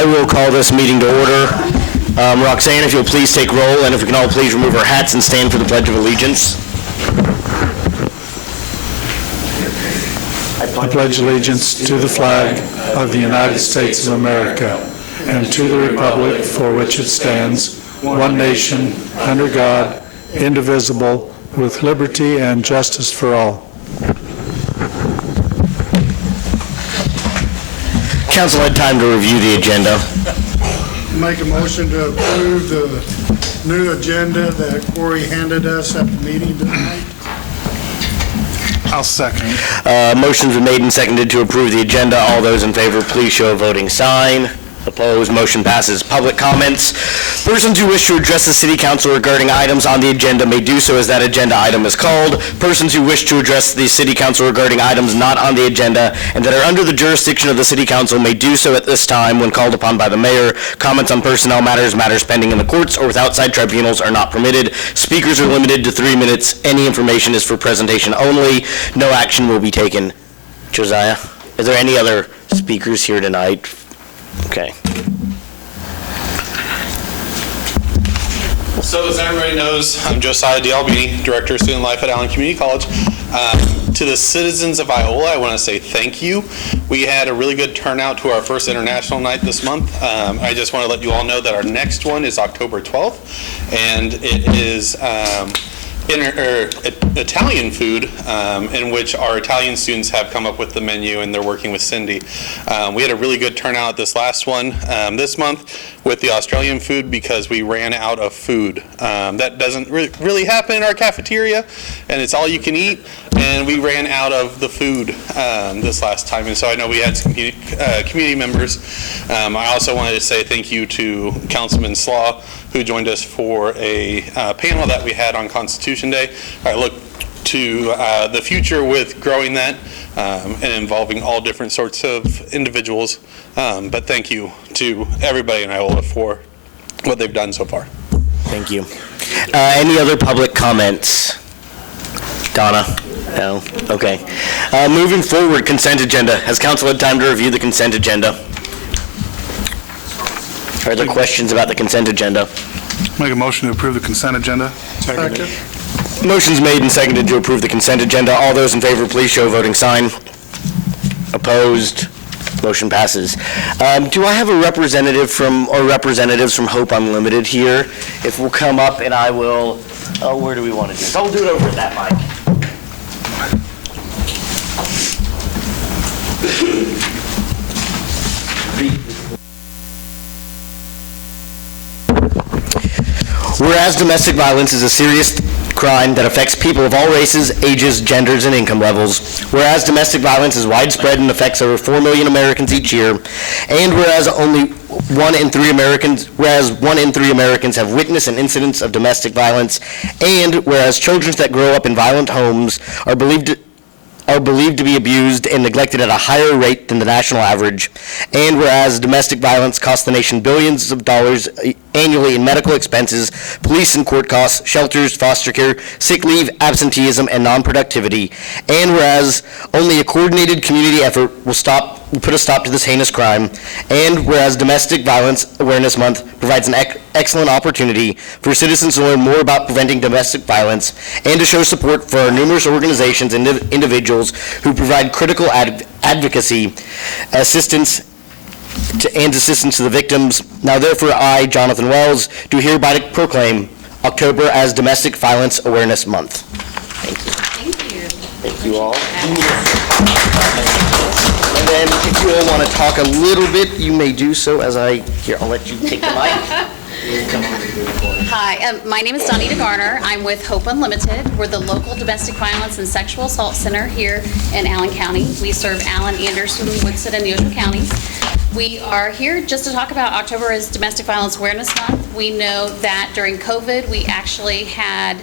I will call this meeting to order. Roxanne, if you'll please take roll, and if we can all please remove our hats and stand for the Pledge of Allegiance. I pledge allegiance to the flag of the United States of America and to the republic for which it stands, one nation, under God, indivisible, with liberty and justice for all. Council had time to review the agenda. Make a motion to approve the new agenda that Corey handed us at the meeting tonight. I'll second. Motion's been made and seconded to approve the agenda. All those in favor, please show a voting sign. Opposed, motion passes. Public comments. Persons who wish to address the City Council regarding items on the agenda may do so as that agenda item is called. Persons who wish to address the City Council regarding items not on the agenda and that are under the jurisdiction of the City Council may do so at this time when called upon by the mayor. Comments on personnel matters, matters pending in the courts, or with outside tribunals are not permitted. Speakers are limited to 3 minutes. Any information is for presentation only. No action will be taken. Josiah, is there any other speakers here tonight? Okay. So as everybody knows, I'm Josiah D'Albini, Director of Student Life at Allen Community College. To the citizens of Iola, I want to say thank you. We had a really good turnout to our first international night this month. I just want to let you all know that our next one is October 12th, and it is Italian food, in which our Italian students have come up with the menu and they're working with Cindy. We had a really good turnout this last one this month with the Australian food because we ran out of food. That doesn't really happen in our cafeteria, and it's all you can eat, and we ran out of the food this last time, and so I know we had some community members. I also wanted to say thank you to Councilman Slaw, who joined us for a panel that we had on Constitution Day. I look to the future with growing that and involving all different sorts of individuals. But thank you to everybody in Iola for what they've done so far. Thank you. Any other public comments? Donna? No? Okay. Moving forward, consent agenda. Has council had time to review the consent agenda? Are there questions about the consent agenda? Make a motion to approve the consent agenda. Second. Motion's made and seconded to approve the consent agenda. All those in favor, please show a voting sign. Opposed? Motion passes. Do I have a representative or representatives from Hope Unlimited here? If we'll come up and I will, where do we want to do this? I'll do it over at that mic. Whereas domestic violence is a serious crime that affects people of all races, ages, genders, and income levels. Whereas domestic violence is widespread and affects over 4 million Americans each year. And whereas one in three Americans have witnessed an incidence of domestic violence. And whereas children that grow up in violent homes are believed to be abused and neglected at a higher rate than the national average, and whereas domestic violence costs the nation billions of dollars annually in medical expenses, police and court costs, shelters, foster care, sick leave, absenteeism, and non-productivity, and whereas only a coordinated community effort will put a stop to this heinous crime, and whereas Domestic Violence Awareness Month provides an excellent opportunity for citizens to learn more about preventing domestic violence and to show support for our numerous organizations and individuals who provide critical advocacy, assistance to the victims. Now therefore I, Jonathan Wells, do hereby proclaim October as Domestic Violence Awareness Month. Thank you. Thank you. Thank you all. And then if you all want to talk a little bit, you may do so as I'll let you take the mic. Hi, my name is Donita Garner. I'm with Hope Unlimited. We're the local domestic violence and sexual assault center here in Allen County. We serve Allen, Anderson, Woodson, and Neosho counties. We are here just to talk about October as Domestic Violence Awareness Month. We know that during COVID, we actually had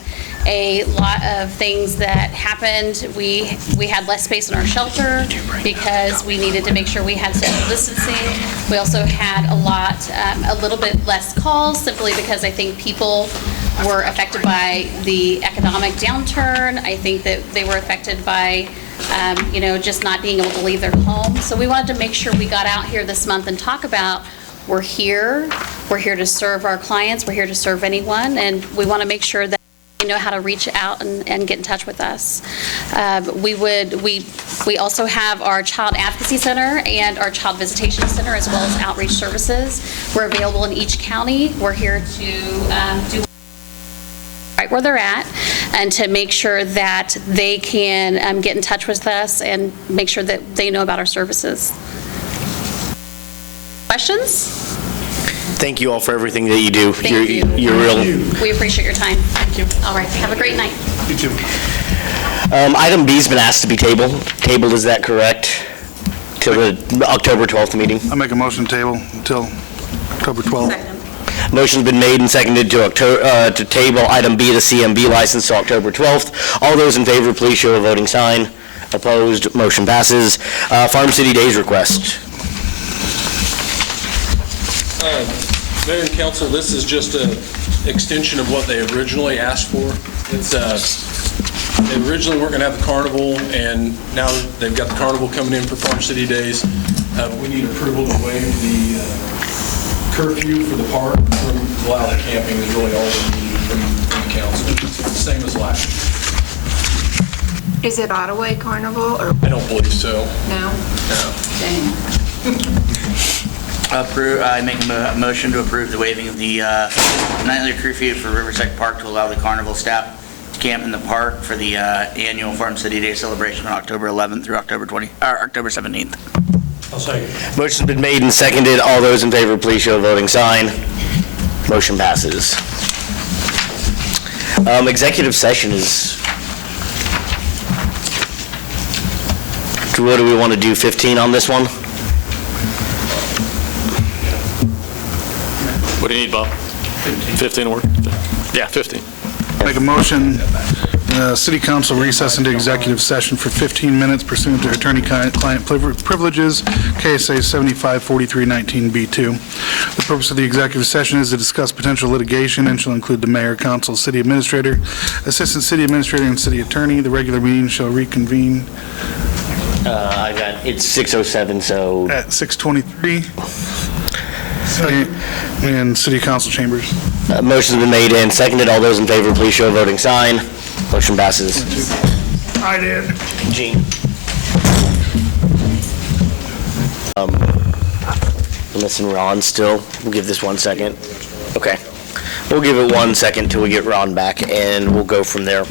a lot of things that happened. We had less space in our shelter because we needed to make sure we had social distancing. We also had a little bit less calls simply because I think people were affected by the economic downturn. I think that they were affected by just not being able to leave their home. So we wanted to make sure we got out here this month and talk about we're here to serve our clients, we're here to serve anyone, and we want to make sure that they know how to reach out and get in touch with us. We also have our Child Advocacy Center and our Child Visitation Center, as well as outreach services. We're available in each county. We're here to do right where they're at and to make sure that they can get in touch with us and make sure that they know about our services. Questions? Thank you all for everything that you do. Thank you. You're real. We appreciate your time. Thank you. All right. Have a great night. You too. Item B's been asked to be tabled. Tabled, is that correct? Till the October 12th meeting? I make a motion table until October 12th. Second. Motion's been made and seconded to table item B, the CMB license, to October 12th. All those in favor, please show a voting sign. Opposed, motion passes. Farm City Days request. Mayor and council, this is just an extension of what they originally asked for. It's they originally weren't going to have the carnival, and now they've got the carnival coming in for Farm City Days. We need approval to waive the curfew for the park to allow the camping is really all we need from the council. It's the same as last year. Is it Ottaway Carnival or I don't believe so. no? No. Dang. I make a motion to approve the waiving of the nightly curfew for Riverside Park to allow the carnival staff to camp in the park for the annual Farm City Day celebration on October 11th through October 17th. I'll second. Motion's been made and seconded. All those in favor, please show a voting sign. Motion passes. Executive session is... What do we want to do, 15 on this one? What do you need, Bob? 15 work? Yeah, 15. Make a motion, City Council recess into executive session for 15 minutes pursuant to attorney-client privileges, KSA 754319B2. The purpose of the executive session is to discuss potential litigation and shall include the mayor, council, city administrator, assistant city administrator, and city attorney. The regular meeting shall reconvene It's 6:07, so... at 6:23 in city council chambers. Motion's been made and seconded. All those in favor, please show a voting sign. Motion passes. I did. Gene. We're missing Ron still. We'll give this 1 second. Okay. We'll give it 1 second till we get Ron back, and we'll go from there.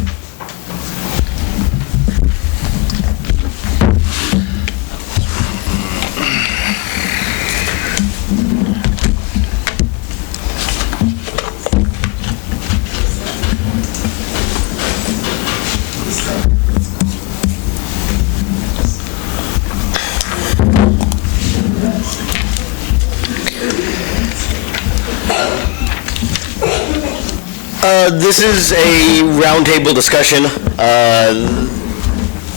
This is a roundtable discussion.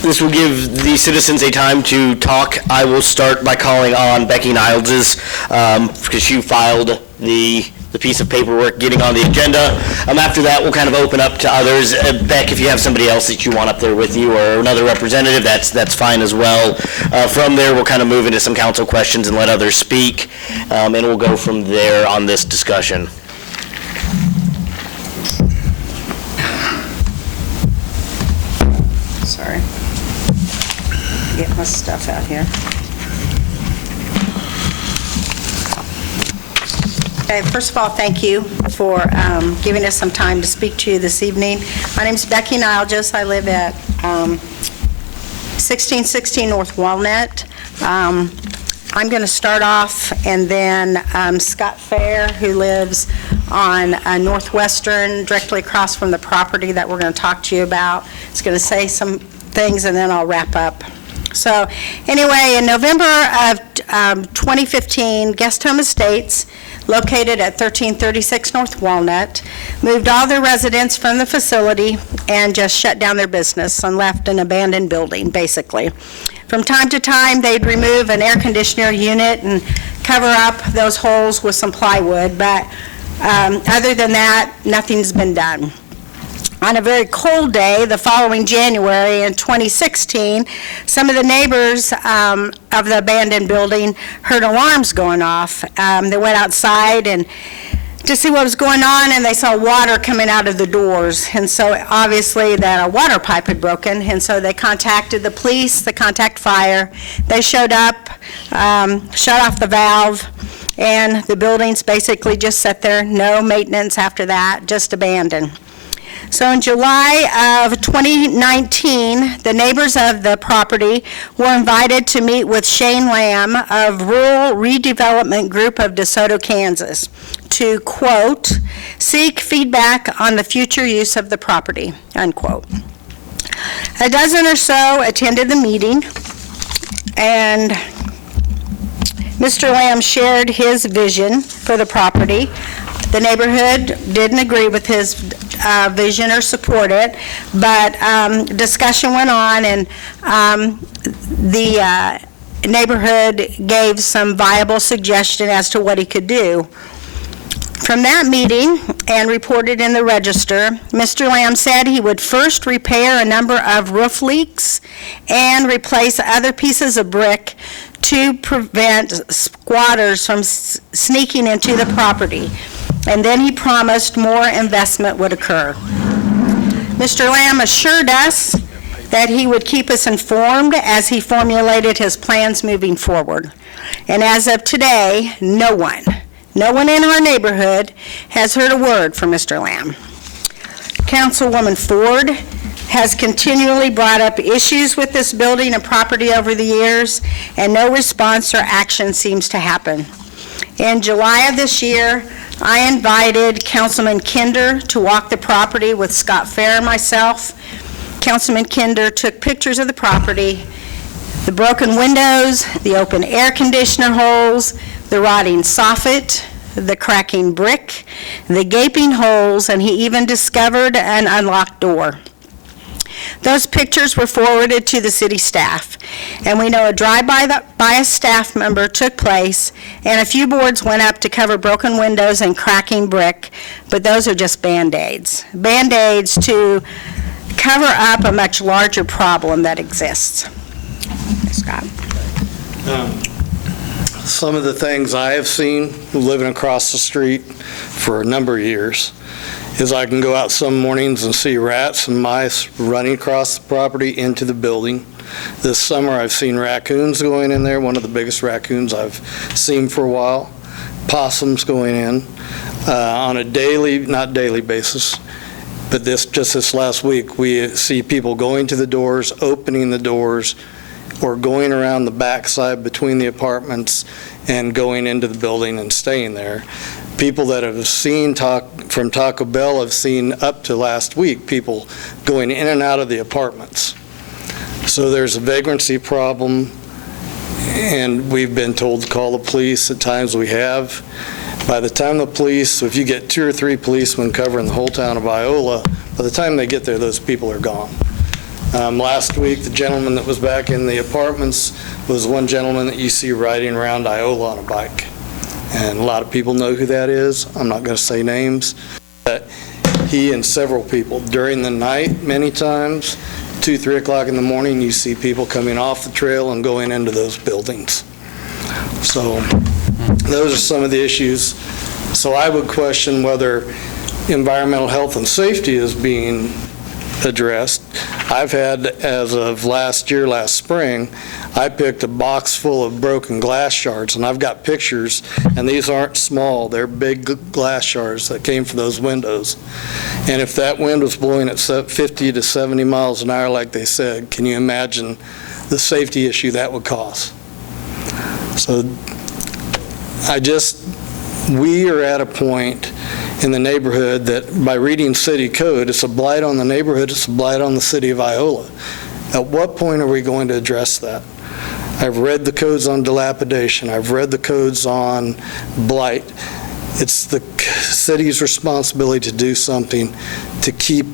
This will give the citizens a time to talk. I will start by calling on Becky Niles' because she filed the piece of paperwork getting on the agenda. After that, we'll kind of open up to others. Beck, if you have somebody else that you want up there with you or another representative, that's fine as well. From there, we'll kind of move into some council questions and let others speak, and we'll go from there on this discussion. Sorry. Get my stuff out here. Okay, first of all, thank you for giving us some time to speak to you this evening. My name's Becky Niles. I live at 1616 North Walnut. I'm going to start off, and then Scott Fair, who lives on Northwestern, directly across from the property that we're going to talk to you about, is going to say some things, and then I'll wrap up. So anyway, in November of 2015, Guest Home Estates, located at 1336 North Walnut, moved all their residents from the facility and just shut down their business and left an abandoned building, basically. From time to time, they'd remove an air conditioner unit and cover up those holes with some plywood, but other than that, nothing's been done. On a very cold day, the following January in 2016, some of the neighbors of the abandoned building heard alarms going off. They went outside and to see what was going on, and they saw water coming out of the doors. And so obviously that a water pipe had broken, and so they contacted the police, they contacted fire. They showed up, shut off the valve, and the buildings basically just sat there, no maintenance after that, just abandoned. So in July of 2019, the neighbors of the property were invited to meet with Shane Lamb of Rural Redevelopment Group of DeSoto, Kansas, to, quote, seek feedback on the future use of the property, unquote. A dozen or so attended the meeting, and Mr. Lamb shared his vision for the property. The neighborhood didn't agree with his vision or support it, but discussion went on, and the neighborhood gave some viable suggestion as to what he could do. From that meeting, and reported in the Register, Mr. Lamb said he would first repair a number of roof leaks and replace other pieces of brick to prevent squatters from sneaking into the property. And then he promised more investment would occur. Mr. Lamb assured us that he would keep us informed as he formulated his plans moving forward. And as of today, no one in our neighborhood has heard a word from Mr. Lamb. Councilwoman Ford has continually brought up issues with this building and property over the years, and no response or action seems to happen. In July of this year, I invited Councilman Kinder to walk the property with Scott Fair and myself. Councilman Kinder took pictures of the property, the broken windows, the open air conditioner holes, the rotting soffit, the cracking brick, the gaping holes, and he even discovered an unlocked door. Those pictures were forwarded to the city staff, and we know a drive-by by a staff member took place, and a few boards went up to cover broken windows and cracking brick, but those are just Band-Aids. Band-Aids to cover up a much larger problem that exists. Scott. Some of the things I have seen living across the street for a number of years is I can go out some mornings and see rats and mice running across the property into the building. This summer I've seen raccoons going in there, one of the biggest raccoons I've seen for a while, possums going in on a not daily basis, but just this last week we see people going to the doors, opening the doors, or going around the backside between the apartments and going into the building and staying there. People that have seen from Taco Bell have seen up to last week people going in and out of the apartments. So there's a vagrancy problem, and we've been told to call the police. At times we have. By the time the police, if you get 2 or 3 policemen covering the whole town of Iola, by the time they get there, those people are gone. Last week, the gentleman that was back in the apartments was one gentleman that you see riding around Iola on a bike. And a lot of people know who that is. I'm not going to say names. But he and several people, during the night, many times, 2, 3 o'clock in the morning, you see people coming off the trail and going into those buildings. So those are some of the issues. So I would question whether environmental health and safety is being addressed. I've had, as of last spring, I picked a box full of broken glass shards, and I've got pictures, and these aren't small, they're big glass shards that came from those windows. And if that wind was blowing at 50 to 70 miles an hour like they said, can you imagine the safety issue that would cause? So we are at a point in the neighborhood that by reading city code, it's a blight on the neighborhood, it's a blight on the city of Iola. At what point are we going to address that? I've read the codes on dilapidation, I've read the codes on blight. It's the city's responsibility to do something to keep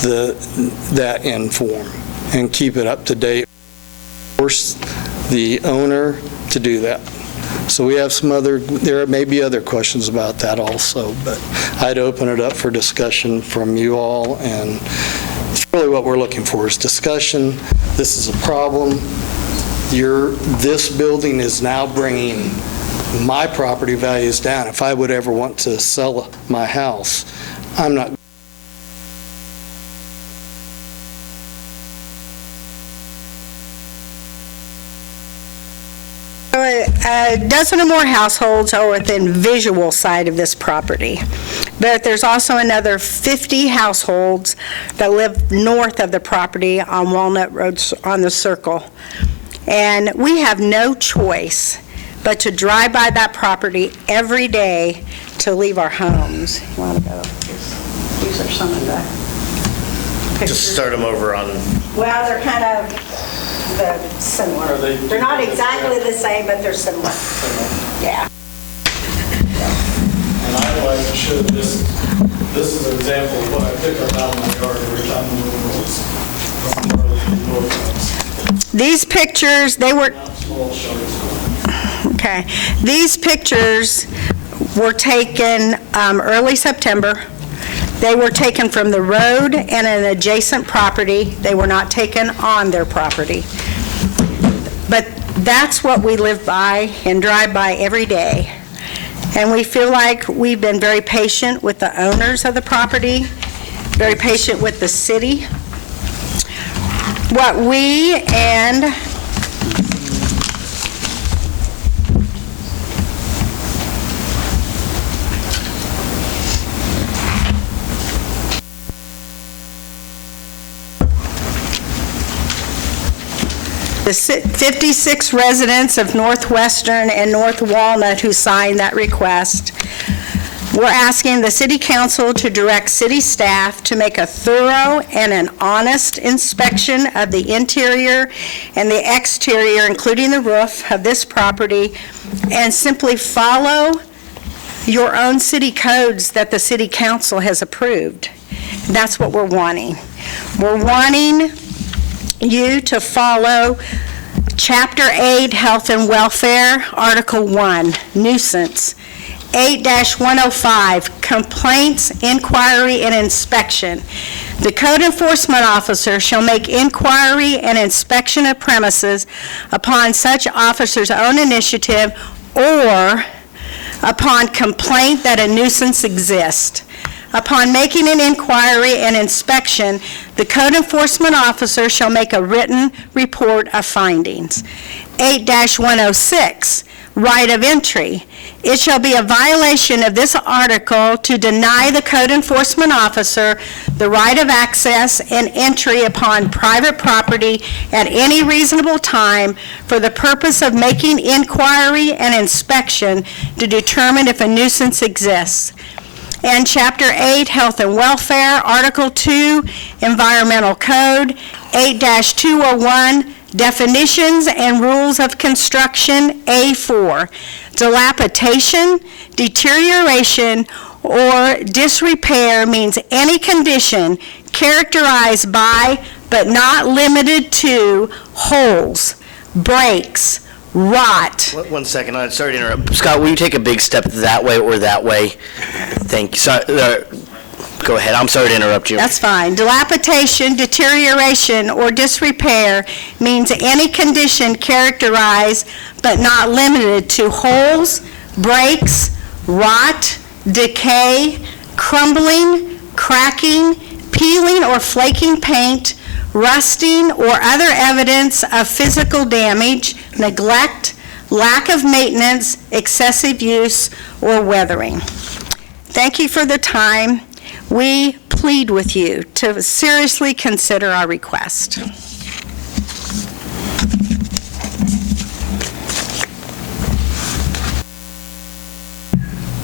that in form and keep it up to date. Force the owner to do that. So we have there may be other questions about that also, but I'd open it up for discussion from you all, and it's really what we're looking for is discussion. This is a problem. This building is now bringing my property values down. If I would ever want to sell my house, I'm not. A dozen or more households are within visual sight of this property, but there's also another 50 households that live north of the property on Walnut Road on the circle. And we have no choice but to drive by that property every day to leave our homes. You want to go? These are some of the pictures. Just start them over on. Well, they're kind of similar. They're not exactly the same, but they're similar. Yeah. And I'd like to show this is an example of what I pick up out of my yard every time I move roads. These pictures, okay. These pictures were taken early September. They were taken from the road and an adjacent property. They were not taken on their property. But that's what we live by and drive by every day. And we feel like we've been very patient with the owners of the property, very patient with the city. What we and the 56 residents of Northwestern and North Walnut who signed that request, we're asking the City Council to direct city staff to make a thorough and an honest inspection of the interior and the exterior, including the roof of this property, and simply follow your own city codes that the City Council has approved. That's what we're wanting. We're wanting you to follow Chapter 8, Health and Welfare, Article 1, Nuisance, 8-105, Complaints, Inquiry, and Inspection. The code enforcement officer shall make inquiry and inspection of premises upon such officer's own initiative or upon complaint that a nuisance exists. Upon making an inquiry and inspection, the code enforcement officer shall make a written report of findings. 8-106, right of entry. It shall be a violation of this article to deny the code enforcement officer the right of access and entry upon private property at any reasonable time for the purpose of making inquiry and inspection to determine if a nuisance exists. And Chapter 8, Health and Welfare, Article 2, Environmental Code, 8-201, Definitions and Rules of Construction, A4. Dilapidation, deterioration, or disrepair means any condition characterized by, but not limited to, holes, breaks, rot. One second, I'm sorry to interrupt. Scott, will you take a big step that way or that way? Thank you. Sorry, go ahead. I'm sorry to interrupt you. That's fine. Dilapidation, deterioration, or disrepair means any condition characterized but not limited to holes, breaks, rot, decay, crumbling, cracking, peeling or flaking paint, rusting, or other evidence of physical damage, neglect, lack of maintenance, excessive use, or weathering. Thank you for the time. We plead with you to seriously consider our request.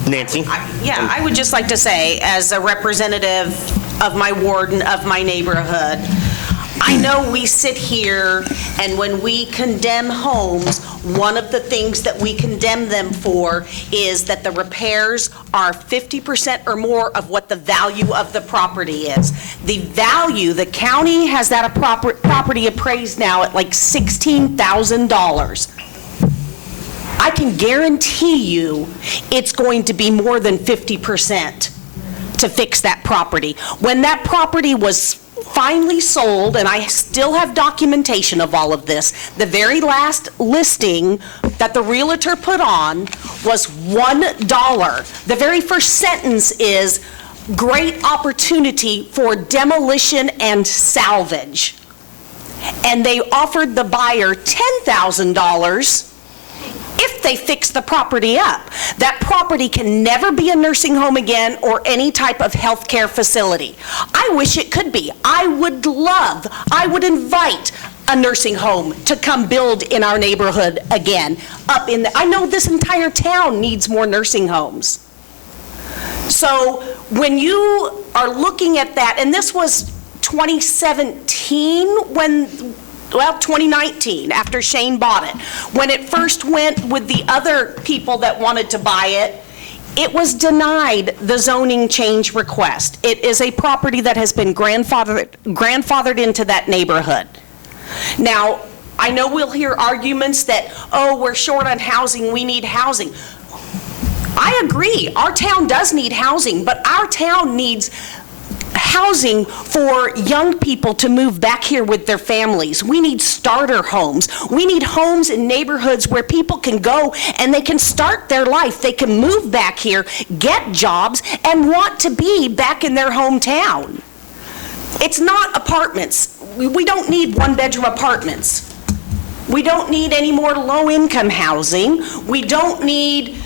Nancy? Yeah, I would just like to say, as a representative of my ward and of my neighborhood, I know we sit here and when we condemn homes, one of the things that we condemn them for is that the repairs are 50% or more of what the value of the property is. The value, the county has that property appraised now at like $16,000. I can guarantee you it's going to be more than 50% to fix that property. When that property was finally sold, and I still have documentation of all of this, the very last listing that the realtor put on was $1. The very first sentence is, "Great opportunity for demolition and salvage." And they offered the buyer $10,000 if they fix the property up. That property can never be a nursing home again or any type of healthcare facility. I wish it could be. I would invite a nursing home to come build in our neighborhood again. I know this entire town needs more nursing homes. So when you are looking at that, and this was 2017 2019, after Shane bought it. When it first went with the other people that wanted to buy it, it was denied the zoning change request. It is a property that has been grandfathered into that neighborhood. Now, I know we'll hear arguments that, oh, we're short on housing, we need housing. I agree, our town does need housing, but our town needs housing for young people to move back here with their families. We need starter homes. We need homes in neighborhoods where people can go and they can start their life. They can move back here, get jobs, and want to be back in their hometown. It's not apartments. We don't need one-bedroom apartments. We don't need any more low-income housing. We need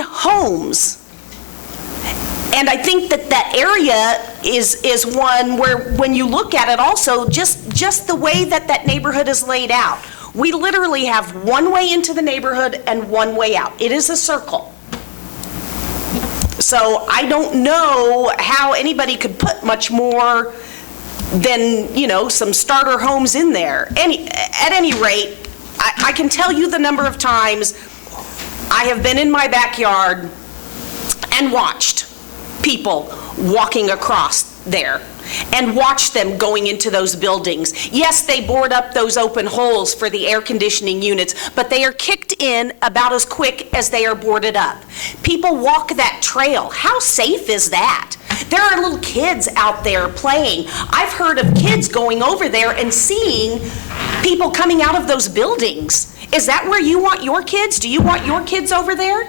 homes. And I think that area is one where, when you look at it also, just the way that neighborhood is laid out. We literally have one way into the neighborhood and one way out. It is a circle. So I don't know how anybody could put much more than, some starter homes in there. At any rate, I can tell you the number of times I have been in my backyard and watched people walking across there and watch them going into those buildings. Yes, they board up those open holes for the air conditioning units, but they are kicked in about as quick as they are boarded up. People walk that trail. How safe is that? There are little kids out there playing. I've heard of kids going over there and seeing people coming out of those buildings. Is that where you want your kids? Do you want your kids over there?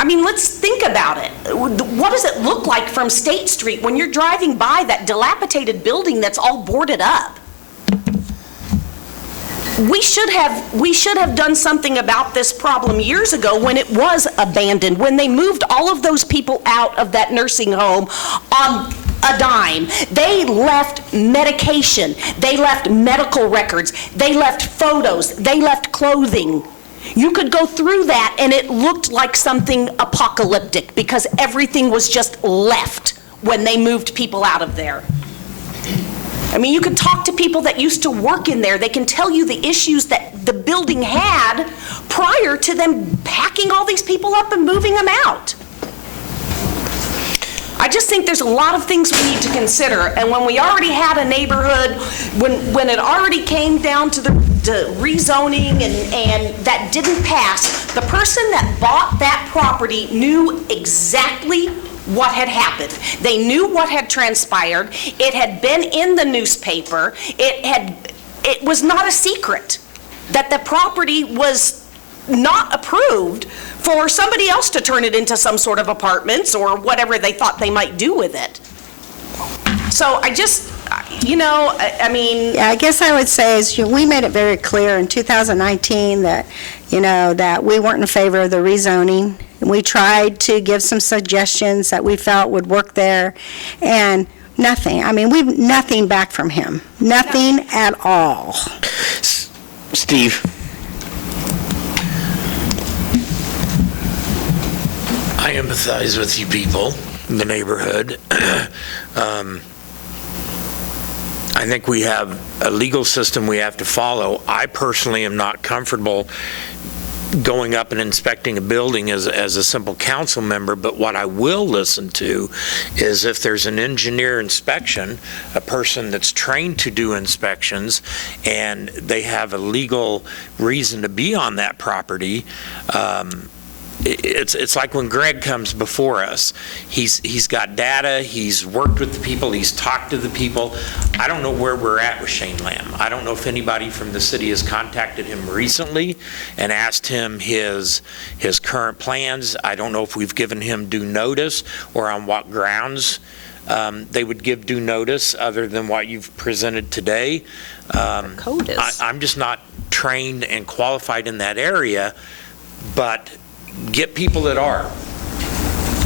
I mean, let's think about it. What does it look like from State Street when you're driving by that dilapidated building that's all boarded up? We should have done something about this problem years ago when it was abandoned, when they moved all of those people out of that nursing home on a dime. They left medication, they left medical records, they left photos, they left clothing. You could go through that and it looked like something apocalyptic because everything was just left when they moved people out of there. I mean, you could talk to people that used to work in there. They can tell you the issues that the building had prior to them packing all these people up and moving them out. I just think there's a lot of things we need to consider. And when we already had a neighborhood, when it already came down to the rezoning and that didn't pass, the person that bought that property knew exactly what had happened. They knew what had transpired. It had been in the newspaper. It was not a secret that the property was not approved for somebody else to turn it into some sort of apartments or whatever they thought they might do with it. So I just, I mean... Yeah, I guess I would say is we made it very clear in 2019 that, that we weren't in favor of the rezoning. We tried to give some suggestions that we felt would work there, and nothing. I mean, we've nothing back from him. Nothing at all. Steve? I empathize with you people in the neighborhood. I think we have a legal system we have to follow. I personally am not comfortable going up and inspecting a building as a simple council member, but what I will listen to is if there's an engineer inspection, a person that's trained to do inspections, and they have a legal reason to be on that property. It's like when Greg comes before us. He's got data, he's worked with the people, he's talked to the people. I don't know where we're at with Shane Lamb. I don't know if anybody from the city has contacted him recently and asked him his current plans. I don't know if we've given him due notice or on what grounds they would give due notice other than what you've presented today. Code is. I'm just not trained and qualified in that area, but get people that are.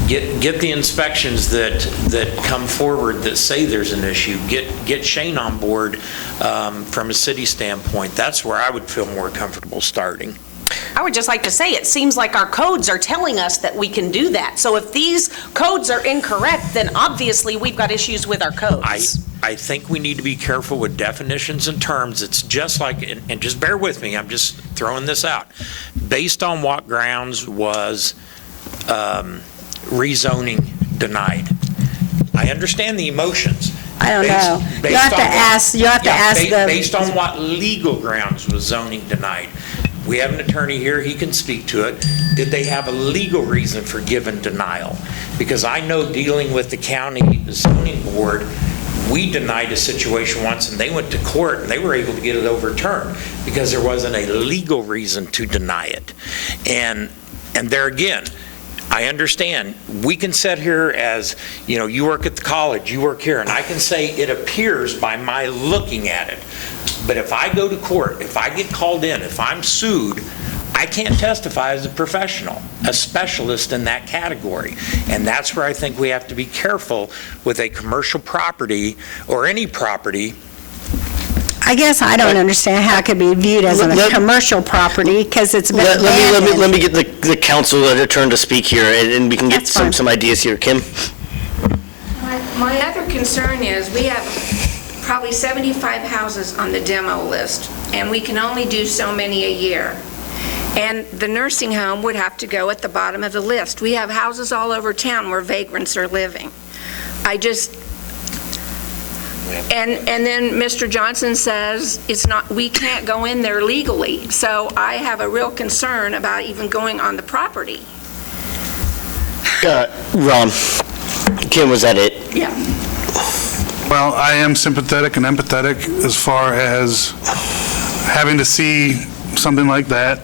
Get the inspections that come forward that say there's an issue. Get Shane on board from a city standpoint. That's where I would feel more comfortable starting. I would just like to say, it seems like our codes are telling us that we can do that. So if these codes are incorrect, then obviously we've got issues with our codes. I think we need to be careful with definitions and terms. It's just like, and just bear with me, I'm just throwing this out. Based on what grounds was rezoning denied? I understand the emotions. I don't know. You have to ask them. Based on what legal grounds was zoning denied? We have an attorney here, he can speak to it. Did they have a legal reason for given denial? Because I know dealing with the county zoning board, we denied a situation once and they went to court and they were able to get it overturned because there wasn't a legal reason to deny it. And there again, I understand, we can sit here as, you work at the college, you work here, and I can say it appears by my looking at it. But if I go to court, if I get called in, if I'm sued, I can't testify as a professional, a specialist in that category. And that's where I think we have to be careful with a commercial property or any property. I guess I don't understand how it could be viewed as a commercial property because it's been abandoned. Let me get the council a turn to speak here, and we can get some ideas here. Kim? My other concern is we have probably 75 houses on the demo list, and we can only do so many a year. And the nursing home would have to go at the bottom of the list. We have houses all over town where vagrants are living. And then Mr. Johnson says we can't go in there legally. So I have a real concern about even going on the property. Ron, Kim, was that it? Yeah. Well, I am sympathetic and empathetic as far as having to see something like that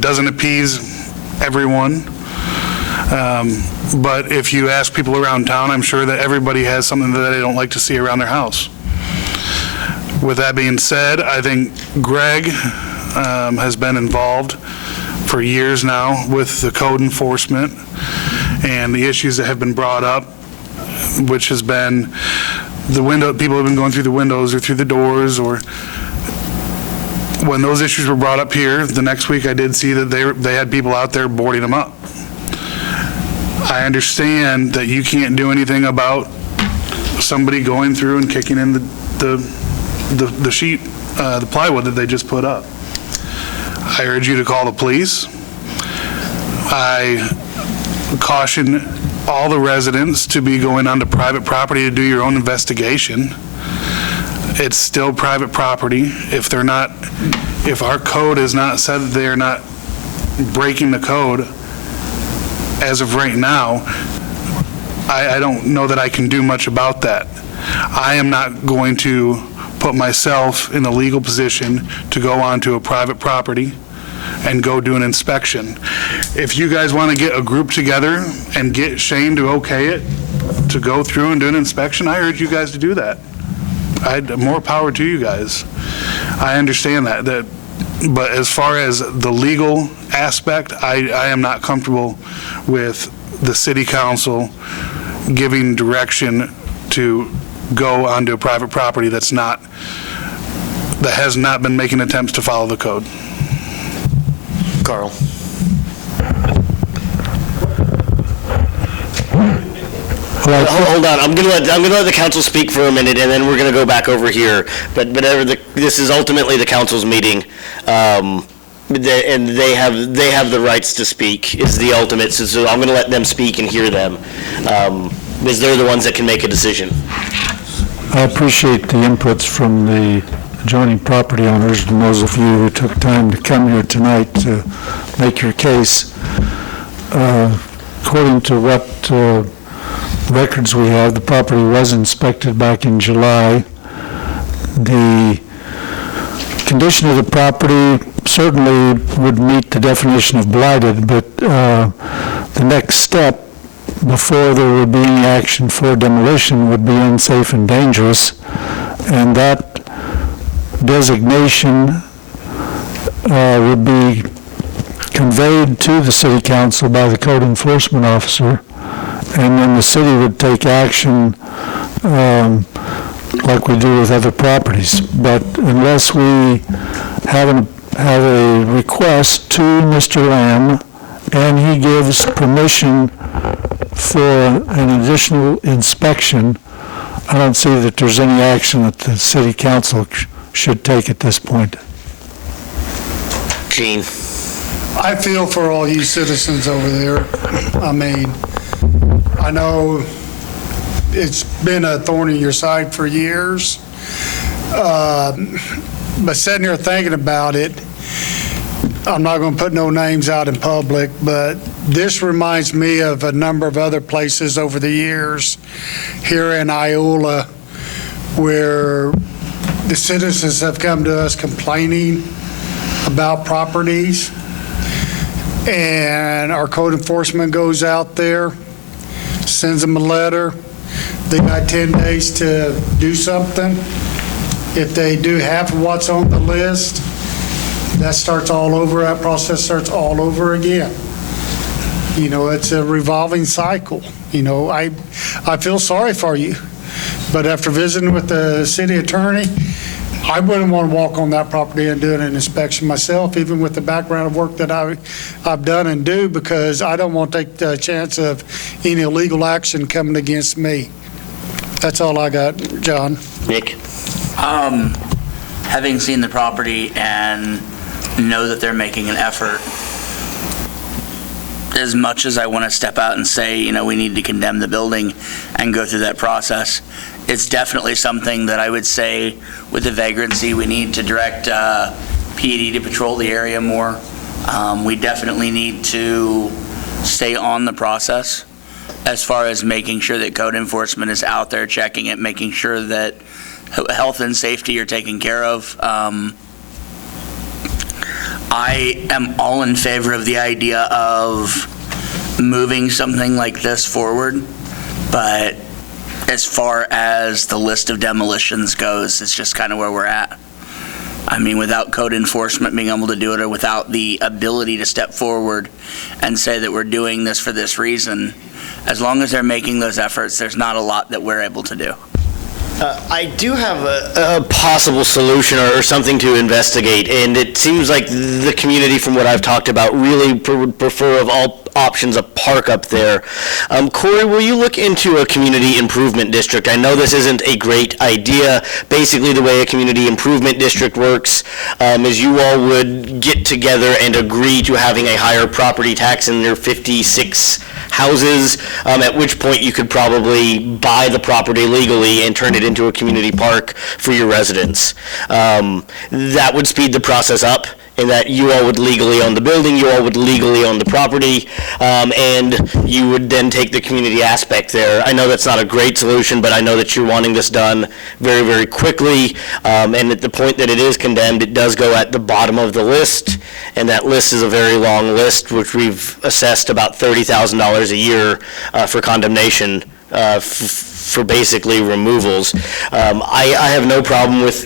doesn't appease everyone. But if you ask people around town, I'm sure that everybody has something that they don't like to see around their house. With that being said, I think Greg has been involved for years now with the code enforcement and the issues that have been brought up, which has been people have been going through the windows or through the doors, or when those issues were brought up here, the next week I did see that they had people out there boarding them up. I understand that you can't do anything about somebody going through and kicking in the sheet, the plywood that they just put up. I urge you to call the police. I caution all the residents to be going onto private property to do your own investigation. It's still private property. If our code has not said that they are not breaking the code as of right now, I don't know that I can do much about that. I am not going to put myself in a legal position to go onto a private property and go do an inspection. If you guys want to get a group together and get Shane to okay it, to go through and do an inspection, I urge you guys to do that. More power to you guys. I understand that, but as far as the legal aspect, I am not comfortable with the city council giving direction to go onto a private property that has not been making attempts to follow the code. Carl. Hold on. I'm gonna let the council speak for a minute, and then we're gonna go back over here. But this is ultimately the council's meeting. And they have the rights to speak is the ultimate, so I'm going to let them speak and hear them, because they're the ones that can make a decision. I appreciate the inputs from the adjoining property owners and those of you who took time to come here tonight to make your case. According to what records we have, the property was inspected back in July. The condition of the property certainly would meet the definition of blighted, but the next step before there would be any action for demolition would be unsafe and dangerous, and that designation would be conveyed to the city council by the code enforcement officer, and then the city would take action like we do with other properties. But unless we have a request to Mr. Lamb and he gives permission for an additional inspection, I don't see that there's any action that the city council should take at this point. Gene. I feel for all you citizens over there. I mean, I know it's been a thorn in your side for years, but sitting here thinking about it, I'm not going to put no names out in public, but this reminds me of a number of other places over the years here in Iola where the citizens have come to us complaining about properties, and our code enforcement goes out there, sends them a letter. They got 10 days to do something. If they do half of what's on the list, that starts all over, that process starts all over again. You know, it's a revolving cycle. You know, I feel sorry for you, but after visiting with the city attorney, I wouldn't want to walk on that property and do an inspection myself, even with the background of work that I've done and do, because I don't want to take the chance of any illegal action coming against me. That's all I got, John. Nick? Having seen the property and know that they're making an effort, as much as I want to step out and say, you know, we need to condemn the building and go through that process, it's definitely something that I would say with the vagrancy, we need to direct PD to patrol the area more. We definitely need to stay on the process as far as making sure that code enforcement is out there checking it, making sure that health and safety are taken care of. I am all in favor of the idea of moving something like this forward, but as far as the list of demolitions goes, it's just kind of where we're at. I mean, without code enforcement being able to do it, or without the ability to step forward and say that we're doing this for this reason, as long as they're making those efforts, there's not a lot that we're able to do. I do have a possible solution or something to investigate, and it seems like the community, from what I've talked about, really would prefer of all options a park up there. Corey, will you look into a community improvement district? I know this isn't a great idea. Basically, the way a community improvement district works is you all would get together and agree to having a higher property tax in your 56 houses, at which point you could probably buy the property legally and turn it into a community park for your residents. That would speed the process up, in that you all would legally own the building, you all would legally own the property, and you would then take the community aspect there. I know that's not a great solution, but I know that you're wanting this done very, very quickly, and at the point that it is condemned, it does go at the bottom of the list, and that list is a very long list, which we've assessed about $30,000 a year for condemnation for basically removals. I have no problem with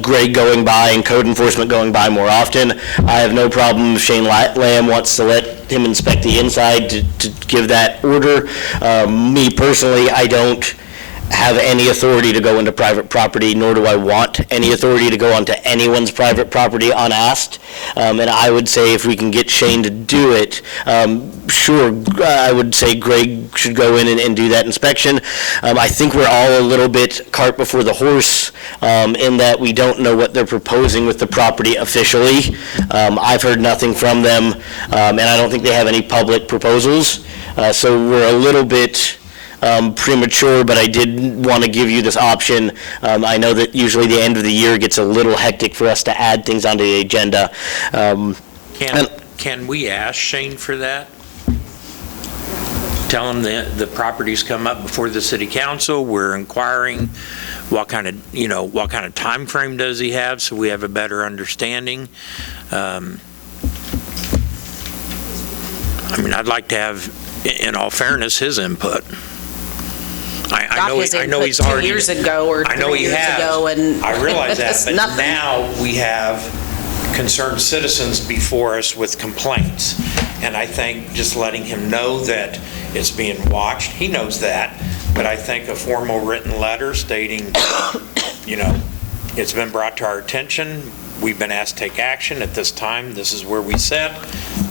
Greg going by and code enforcement going by more often. I have no problem if Shane Lamb wants to let him inspect the inside to give that order. Me personally, I don't have any authority to go into private property, nor do I want any authority to go onto anyone's private property unasked. And I would say if we can get Shane to do it, sure, I would say Greg should go in and do that inspection. I think we're all a little bit cart before the horse in that we don't know what they're proposing with the property officially. I've heard nothing from them, and I don't think they have any public proposals. So we're a little bit premature, but I did want to give you this option. I know that usually the end of the year gets a little hectic for us to add things onto the agenda. Can we ask Shane for that? Tell him that the properties come up before the city council, we're inquiring what kind of time frame does he have, so we have a better understanding. I mean, I'd like to have, in all fairness, his input. I know he's already 2 years ago or 3 years ago, and I realize that, it's but nothing. now we have concerned citizens before us with complaints. And I think just letting him know that it's being watched, he knows that, but I think a formal written letter stating, it's been brought to our attention, we've been asked to take action at this time, this is where we sit,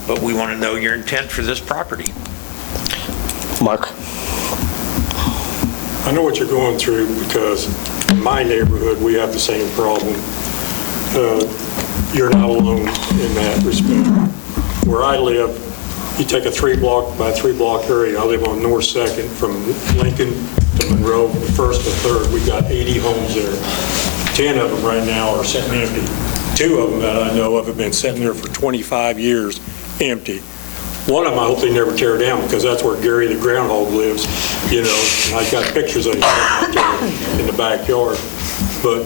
but we want to know your intent for this property. Mark? I know what you're going through because in my neighborhood, we have the same problem. You're not alone in that respect. Where I live, you take a 3-block by 3-block area. I live on North 2nd from Lincoln to Monroe, from 1st to 3rd. We've got 80 homes there. 10 of them right now are sitting empty. 2 of them that I know of have been sitting there for 25 years empty. One of them, I hope they never tear down because that's where Gary the groundhog lives, and I got pictures of him out there in the backyard. But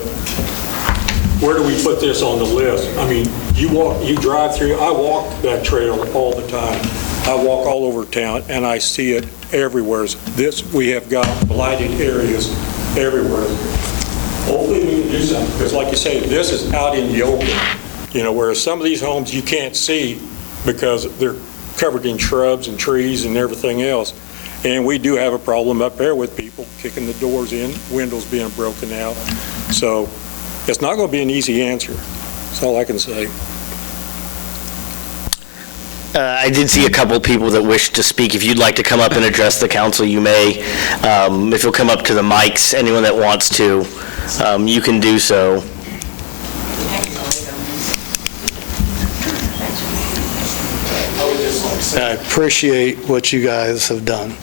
where do we put this on the list? I mean, you drive through, I walk that trail all the time. I walk all over town and I see it everywhere. We have got blighted areas everywhere. Hopefully we can do something because like you say, this is out in the open, whereas some of these homes you can't see because they're covered in shrubs and trees and everything else. And we do have a problem up there with people kicking the doors in, windows being broken out. So it's not going to be an easy answer. That's all I can say. I did see a couple people that wished to speak. If you'd like to come up and address the council, you may. If you'll come up to the mics, anyone that wants to, you can do so. I appreciate what you guys have done.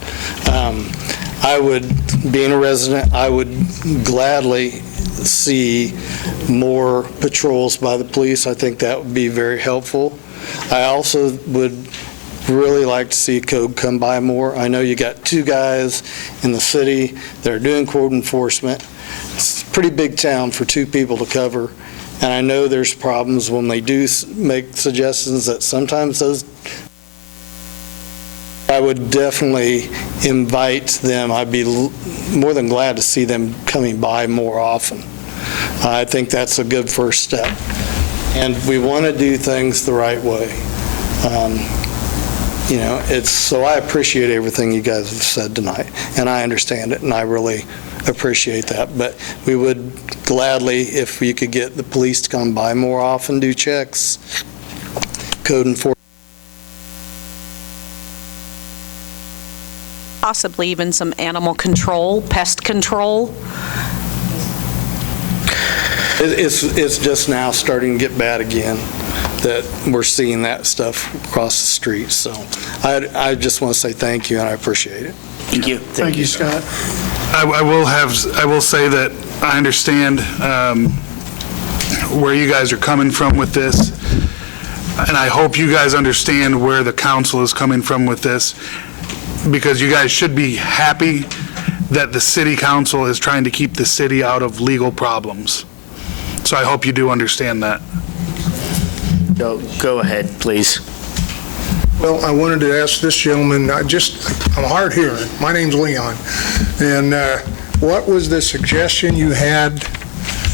Being a resident, I would gladly see more patrols by the police. I think that would be very helpful. I also would really like to see code come by more. I know you got 2 guys in the city that are doing code enforcement. It's a pretty big town for 2 people to cover. And I know there's problems when they do make suggestions that sometimes those. I would definitely invite them. I'd be more than glad to see them coming by more often. I think that's a good first step. And we want to do things the right way. So I appreciate everything you guys have said tonight, and I understand it, and I really appreciate that. But we would gladly, if you could get the police to come by more often, do checks, code enforcement. Possibly even some animal control, pest control. It's just now starting to get bad again that we're seeing that stuff across the street. So I just want to say thank you, and I appreciate it. Thank you. Thank you, Scott. I will say that I understand where you guys are coming from with this, and I hope you guys understand where the council is coming from with this, because you guys should be happy that the city council is trying to keep the city out of legal problems. So I hope you do understand that. Go ahead, please. Well, I wanted to ask this gentleman, I'm hard hearing. My name's Leon. And what was the suggestion you had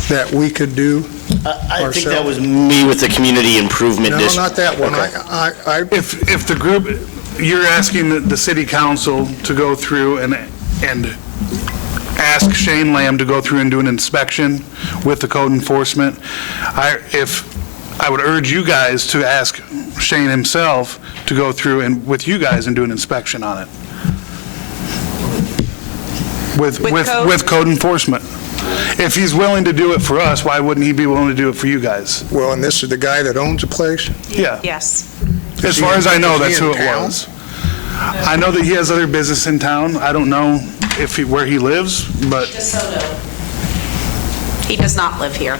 that we could do I think that was me with the community improvement No, district. not that one. Okay. If the group, you're asking the city council to go through and ask Shane Lamb to go through and do an inspection with the code enforcement. I would urge you guys to ask Shane himself to go through and with you guys and do an inspection on it. With code enforcement. If he's willing to do it for us, why wouldn't he be willing to do it for you guys? Well, and this is the guy that owns the place? Yeah. Yes. As far as I know, that's who it was. I know that he has other business in town. I don't know where he lives, but... DeSoto. He does not live here.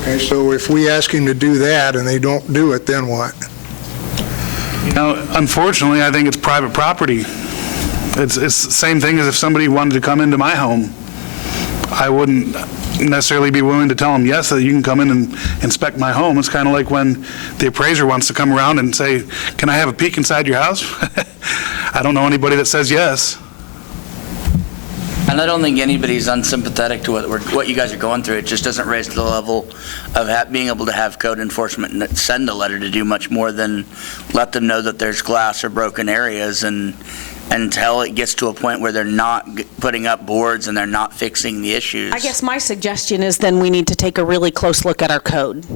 Okay, so if we ask him to do that and they don't do it, then what? Unfortunately, I think it's private property. It's the same thing as if somebody wanted to come into my home. I wouldn't necessarily be willing to tell them, yes, that you can come in and inspect my home. It's kind of like when the appraiser wants to come around and say, can I have a peek inside your house? I don't know anybody that says yes. And I don't think anybody's unsympathetic to what you guys are going through. It just doesn't raise to the level of being able to have code enforcement and send a letter to do much more than let them know that there's glass or broken areas, and until it gets to a point where they're not putting up boards and they're not fixing the issues. I guess my suggestion is then we need to take a really close look at our code.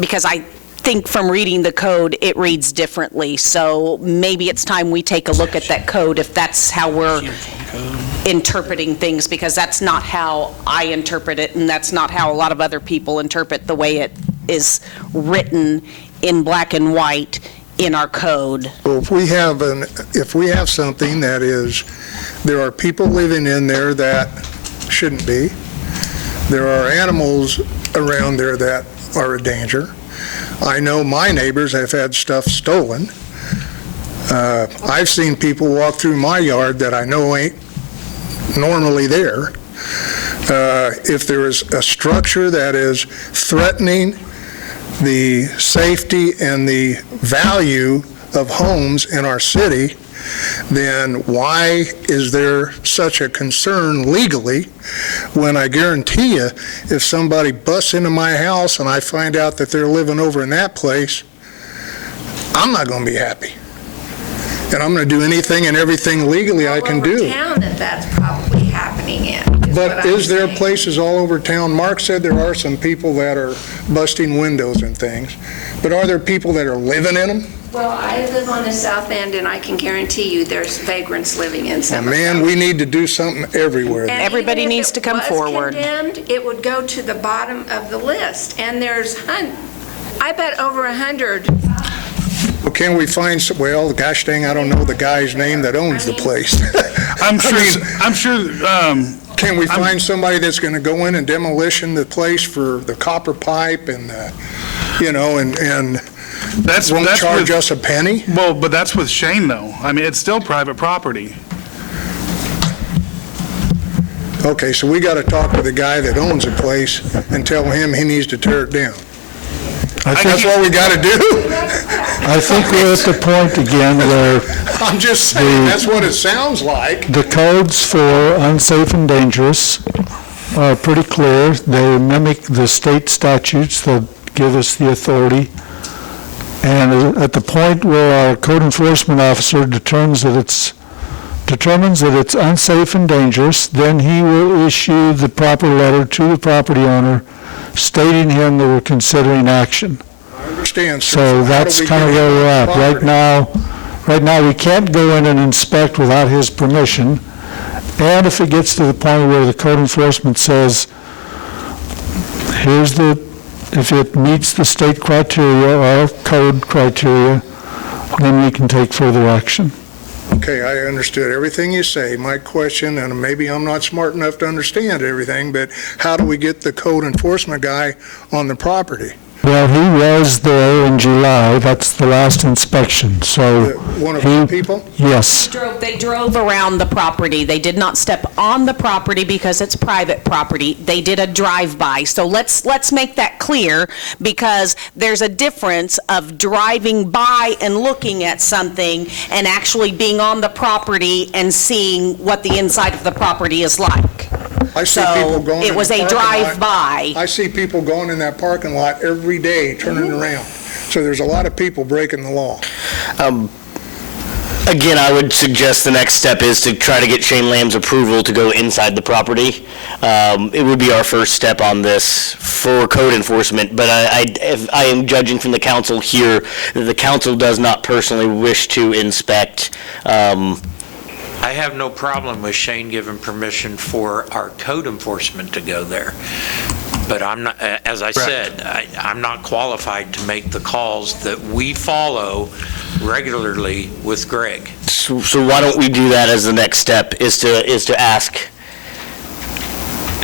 Because I think from reading the code, it reads differently. So maybe it's time we take a look at that code if that's how we're interpreting things, because that's not how I interpret it, and that's not how a lot of other people interpret the way it is written in black and white in our code. Well, if we have something that is, there are people living in there that shouldn't be. There are animals around there that are a danger. I know my neighbors have had stuff stolen. I've seen people walk through my yard that I know ain't normally there. If there is a structure that is threatening the safety and the value of homes in our city, then why is there such a concern legally when I guarantee you, if somebody busts into my house and I find out that they're living over in that place, I'm not going to be happy. And I'm going to do anything and everything legally I can do. All over town that's probably happening in. But is there places all over town? Mark said there are some people that are busting windows and things, but are there people that are living in them? Well, I live on the south end, and I can guarantee you there's vagrants living in some of Man, we need to do something everywhere. And everybody needs to come forward. If it was condemned, it would go to the bottom of the list, and there's, I bet over 100. Well, can we find, gosh dang, I don't know the guy's name that owns the place. I'm sure. Can we find somebody that's going to go in and demolition the place for the copper pipe and, and won't charge us a penny? Well, but that's with Shane, though. I mean, it's still private property. Okay, so we got to talk to the guy that owns the place and tell him he needs to tear it down. That's what we got to do? I think we're at the point again where... I'm just saying, that's what it sounds like. The codes for unsafe and dangerous are pretty clear. They mimic the state statutes that give us the authority. And at the point where our code enforcement officer determines that it's unsafe and dangerous, then he will issue the proper letter to the property owner stating him that we're considering action. I understand, sir. So that's kind of where we're at. Right now, we can't go in and inspect without his permission. And if it gets to the point where the code enforcement says, if it meets the state criteria or code criteria, then we can take further action. Okay, I understood everything you say. My question, and maybe I'm not smart enough to understand everything, but how do we get the code enforcement guy on the property? Well, he was there in July. That's the last inspection. So one of the people? Yes. They drove around the property. They did not step on the property because it's private property. They did a drive-by. So let's make that clear, because there's a difference of driving by and looking at something and actually being on the property and seeing what the inside of the property is like. I see people going it was a drive-by. I see people going in that parking lot every day, turning around. So there's a lot of people breaking the law. Again, I would suggest the next step is to try to get Shane Lamb's approval to go inside the property. It would be our first step on this for code enforcement, but if I am judging from the council here that the council does not personally wish to inspect. I have no problem with Shane giving permission for our code enforcement to go there. But I'm not, as I said, I'm not qualified to make the calls that we follow regularly with Greg. So why don't we do that as the next step, is to ask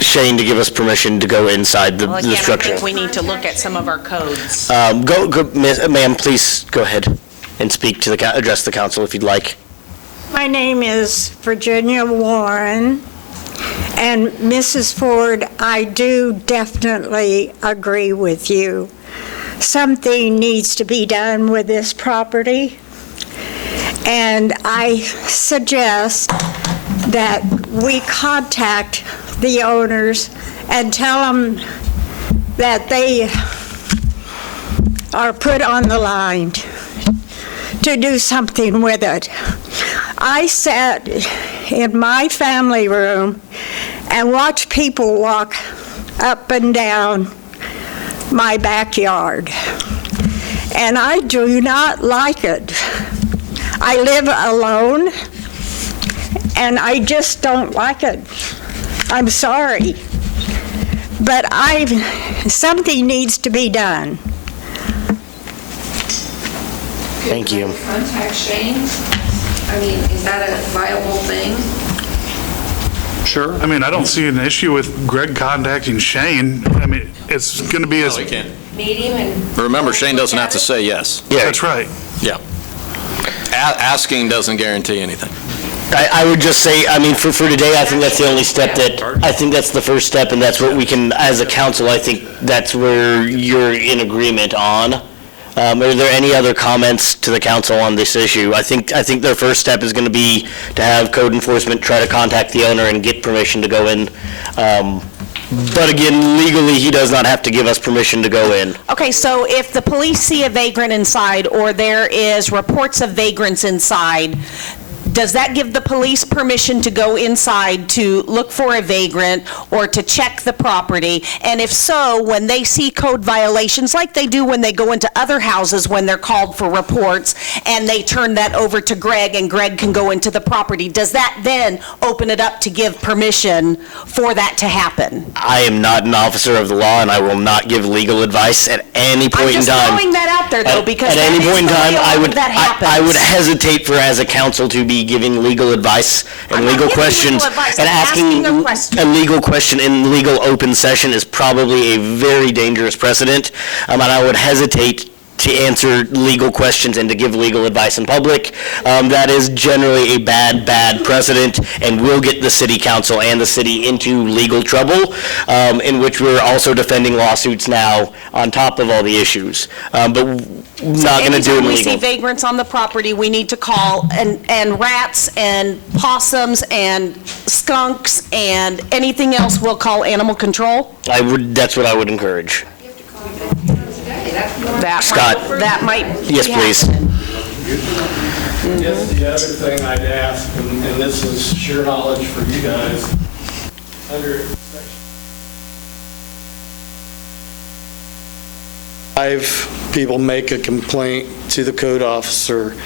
Shane to give us permission to go inside the structure. I think we need to look at some of our codes. Ma'am, please go ahead and speak to address the council if you'd like. My name is Virginia Warren, and Mrs. Ford, I do definitely agree with you. Something needs to be done with this property, and I suggest that we contact the owners and tell them that they are put on the line to do something with it. I sat in my family room and watched people walk up and down my backyard, and I do not like it. I live alone, and I just don't like it. I'm sorry, but something needs to be done. Thank you. Contact Shane? I mean, is that a viable thing? Sure. I mean, I don't see an issue with Greg contacting Shane. I mean, it's going to be No, he can't. Meet him and... Remember, Shane doesn't have to say yes. Yeah, that's right. Yeah. Asking doesn't guarantee anything. I would just say, I mean, for today, I think that's the only step I think that's the first step, and that's what we can, as a council, I think that's where you're in agreement on. Are there any other comments to the council on this issue? I think their first step is going to be to have code enforcement try to contact the owner and get permission to go in. But again, legally, he does not have to give us permission to go in. Okay, so if the police see a vagrant inside, or there is reports of vagrants inside, does that give the police permission to go inside to look for a vagrant or to check the property? And if so, when they see code violations, like they do when they go into other houses when they're called for reports, and they turn that over to Greg and Greg can go into the property, does that then open it up to give permission for that to happen? I am not an officer of the law, and I will not give legal advice at any point in time. I'm just throwing that out there, though, because at any point in time, I would hesitate for, as a council, to be giving legal advice and legal questions, and asking a legal question in legal open session is probably a very dangerous precedent, and I would hesitate to answer legal questions and to give legal advice in public. That is generally a bad precedent, and will get the city council and the city into legal trouble, in which we're also defending lawsuits now on top of all the issues. But not going to do it Anytime we legal. see vagrants on the property, we need to call, and rats and possums and skunks and anything else, we'll call animal control? That's what I would encourage. That might. Yes, please. Just the other thing I'd ask, and this is sheer knowledge for you guys, under five people make a complaint to the code officer,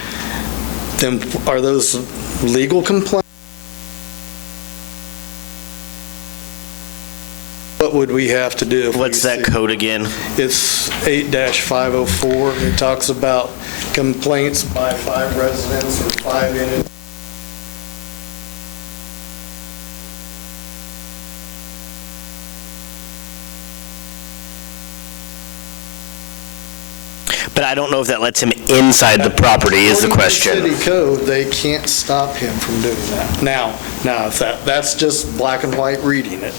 then are those legal complaints? What would we have to do? What's that code again? It's 8-504. It talks about complaints by 5 residents or 5 entities. But I don't know if that lets him inside the property is the question. According to city code, they can't stop him from doing that. Now, if that's just black and white reading it.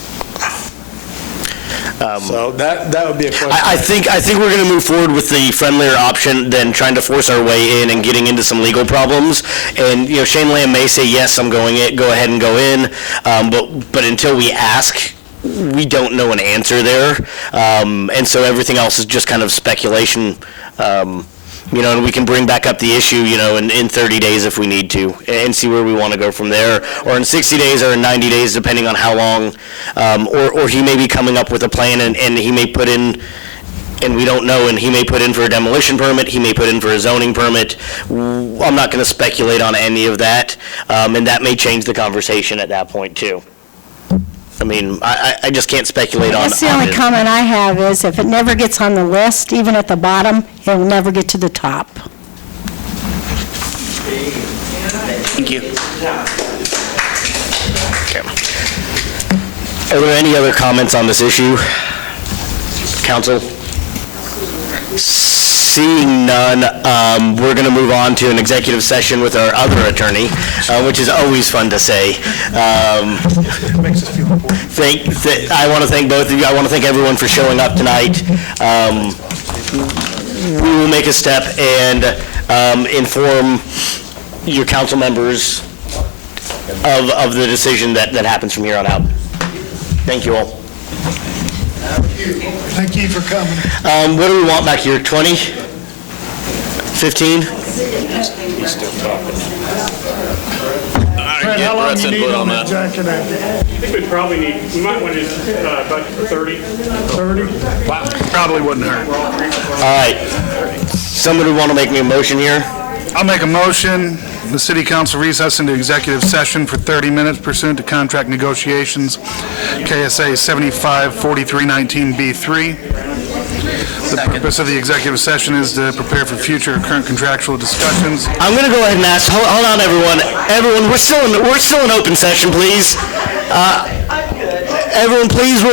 So that would be a question. I think we're going to move forward with the friendlier option than trying to force our way in and getting into some legal problems. And Shane Lamb may say yes, I'm going in, go ahead and go in. But until we ask, we don't know an answer there. And so everything else is just kind of speculation. And we can bring back up the issue, in 30 days if we need to, and see where we want to go from there, or in 60 days or in 90 days, depending on how long, or he may be coming up with a plan, and he may put in, and we don't know, and he may put in for a demolition permit, he may put in for a zoning permit. I'm not going to speculate on any of that, and that may change the conversation at that point, too. I just can't speculate on. That's the only comment I have is if it never gets on the list, even at the bottom, it will never get to the top. Thank you. Are there any other comments on this issue? Council? Seeing none, we're going to move on to an executive session with our other attorney, which is always fun to say. Makes us feel important. I want to thank both of you. I want to thank everyone for showing up tonight. We will make a step and inform your council members of the decision that happens from here on out. Thank you all. Thank you for coming. What do we want back here, 20? 15? Fred, how long do you need on that jacket? I think we probably we might want to budget for 30. 30? Probably wouldn't hurt. All right. Somebody want to make me a motion here? I'll make a motion, the city council recess into executive session for 30 minutes pursuant to contract negotiations, KSA 75-4319B3. The purpose of the executive session is to prepare for future or current contractual discussions. I'm going to go ahead and ask, hold on everyone. Everyone, we're still in open session, please. Everyone, please,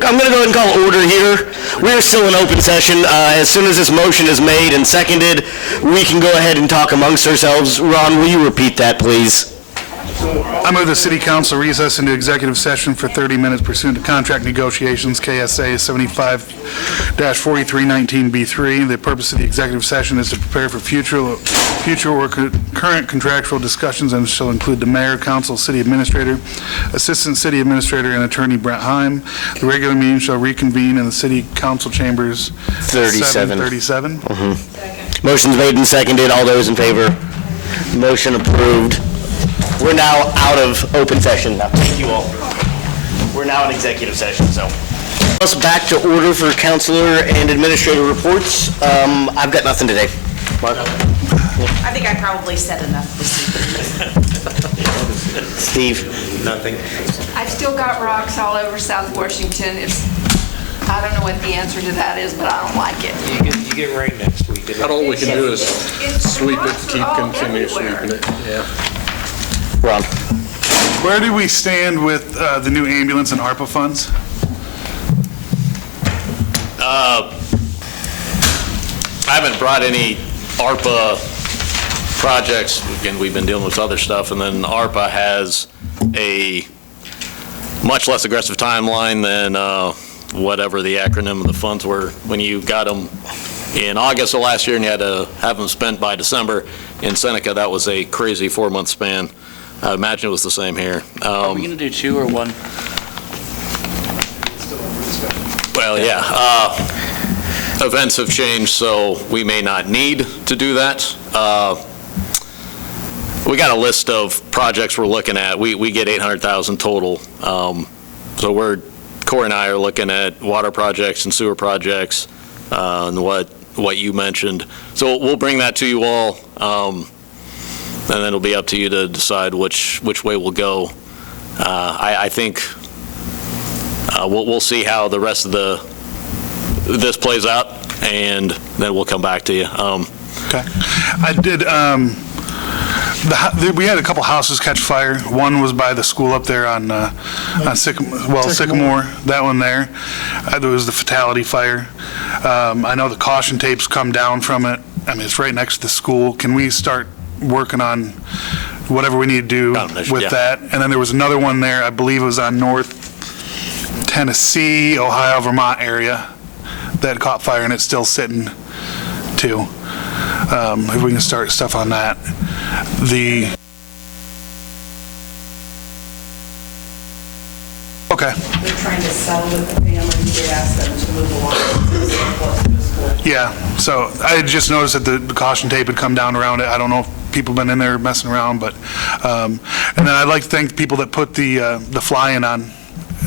I'm going to go ahead and call order here. We are still in open session. As soon as this motion is made and seconded, we can go ahead and talk amongst ourselves. Ron, will you repeat that, please? I move the city council recess into executive session for 30 minutes pursuant to contract negotiations, KSA 75-4319B3. The purpose of the executive session is to prepare for future or current contractual discussions and shall include the mayor, council, city administrator, assistant city administrator, and attorney Brent Heim. The regular meeting shall reconvene in the city council chambers 737. Motion's made and seconded. All those in favor? Motion approved. We're now out of open session now. Thank you all. We're now in executive session, so. Us back to order for councilor and administrator reports. I've got nothing today. Mark? I think I probably said enough this evening. Steve? Nothing. I've still got rocks all over South Washington. I don't know what the answer to that is, but I don't like it. You get rain next week. About all we can do is sweep it, continue sweeping it. Yeah. Ron? Where do we stand with the new ambulance and ARPA funds? I haven't brought any ARPA projects. Again, we've been dealing with other stuff, and then ARPA has a much less aggressive timeline than whatever the acronym of the funds were when you got them in August of last year and you had to have them spent by December. In Seneca, that was a crazy 4-month span. I imagine it was the same here. Are we going to do 2 or 1? Well, yeah. Events have changed, so we may not need to do that. We got a list of projects we're looking at. We get 800,000 total. So Corey and I are looking at water projects and sewer projects and what you mentioned. So we'll bring that to you all. And then it'll be up to you to decide which way we'll go. I think we'll see how the rest of this plays out, and then we'll come back to you. Okay. I did, we had a couple houses catch fire. One was by the school up there on Sycamore, that one there. There was the fatality fire. I know the caution tapes come down from it. I mean, it's right next to the school. Can we start working on whatever we need to do with that? And then there was another one there, I believe it was on North Tennessee, Ohio, Vermont area that caught fire, and it's still sitting too. If we can start stuff on that. Okay. They're trying to settle with the family. We did ask them to move along. Yeah, so I had just noticed that the caution tape had come down around it. I don't know if people been in there messing around, but, and then I'd like to thank the people that put the fly-in on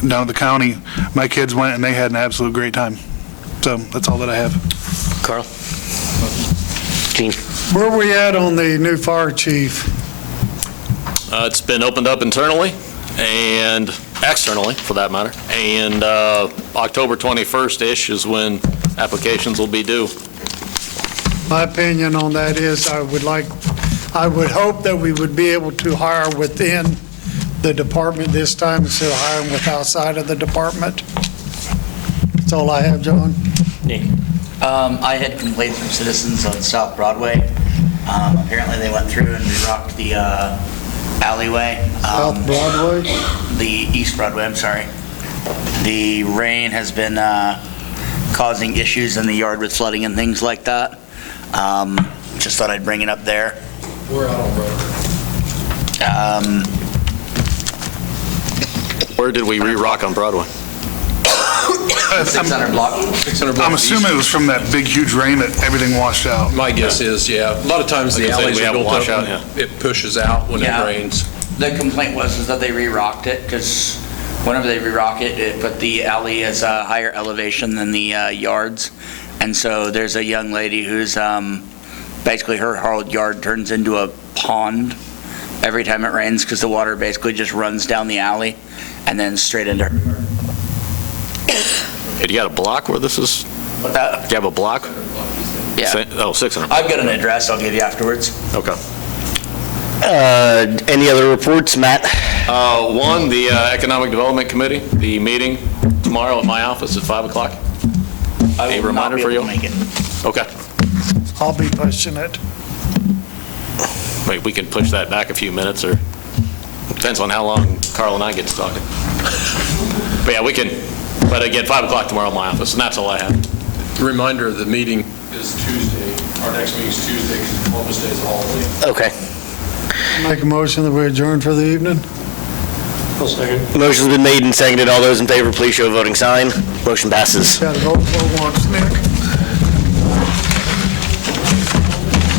down at the county. My kids went and they had an absolute great time. So that's all that I have. Carl? Gene? Where are we at on the new fire chief? It's been opened up internally and externally, for that matter, and October 21st-ish is when applications will be due. My opinion on that is I would hope that we would be able to hire within the department this time instead of hiring with outside of the department. That's all I have, John. Nick? I had complaints from citizens on South Broadway. Apparently they went through and re-rocked the alleyway. South Broadway? The East Broadway, I'm sorry. The rain has been causing issues in the yard with flooding and things like that. Just thought I'd bring it up there. We're out on Broadway. Where did we re-rock on Broadway? 600 block. 600 block I'm assuming it was from that big, huge rain that everything washed out. My guess is, yeah. A lot of times the Like I said, alleys we are have a built up washout, and it pushes out when it Yeah. rains. The complaint was that they re-rocked it because whenever they re-rock it, it put the alley as a higher elevation than the yards. And so there's a young lady who's basically her whole yard turns into a pond every time it rains because the water basically just runs down the alley and then straight into her. Hey, do you got a block where this is? What that? Do you have a block? Yeah. Oh, 600. I've got an address I'll give you afterwards. Okay. Any other reports, Matt? One, the Economic Development Committee, the meeting tomorrow at my office at 5 o'clock. I A will not reminder be for able you? to make it. Okay. I'll be pushing it. Wait, we can push that back a few minutes, or depends on how long Carl and I get to talking. But yeah, we can, but again, 5 o'clock tomorrow in my office, and that's all I have. Reminder, the meeting is Tuesday. Our next meeting is Tuesday because Columbus Day is a holiday. Okay. Make a motion that we adjourn for the evening. I'll second. Motion's been made and seconded. All those in favor, please show a voting sign. Motion passes. Got to vote for once, Nick.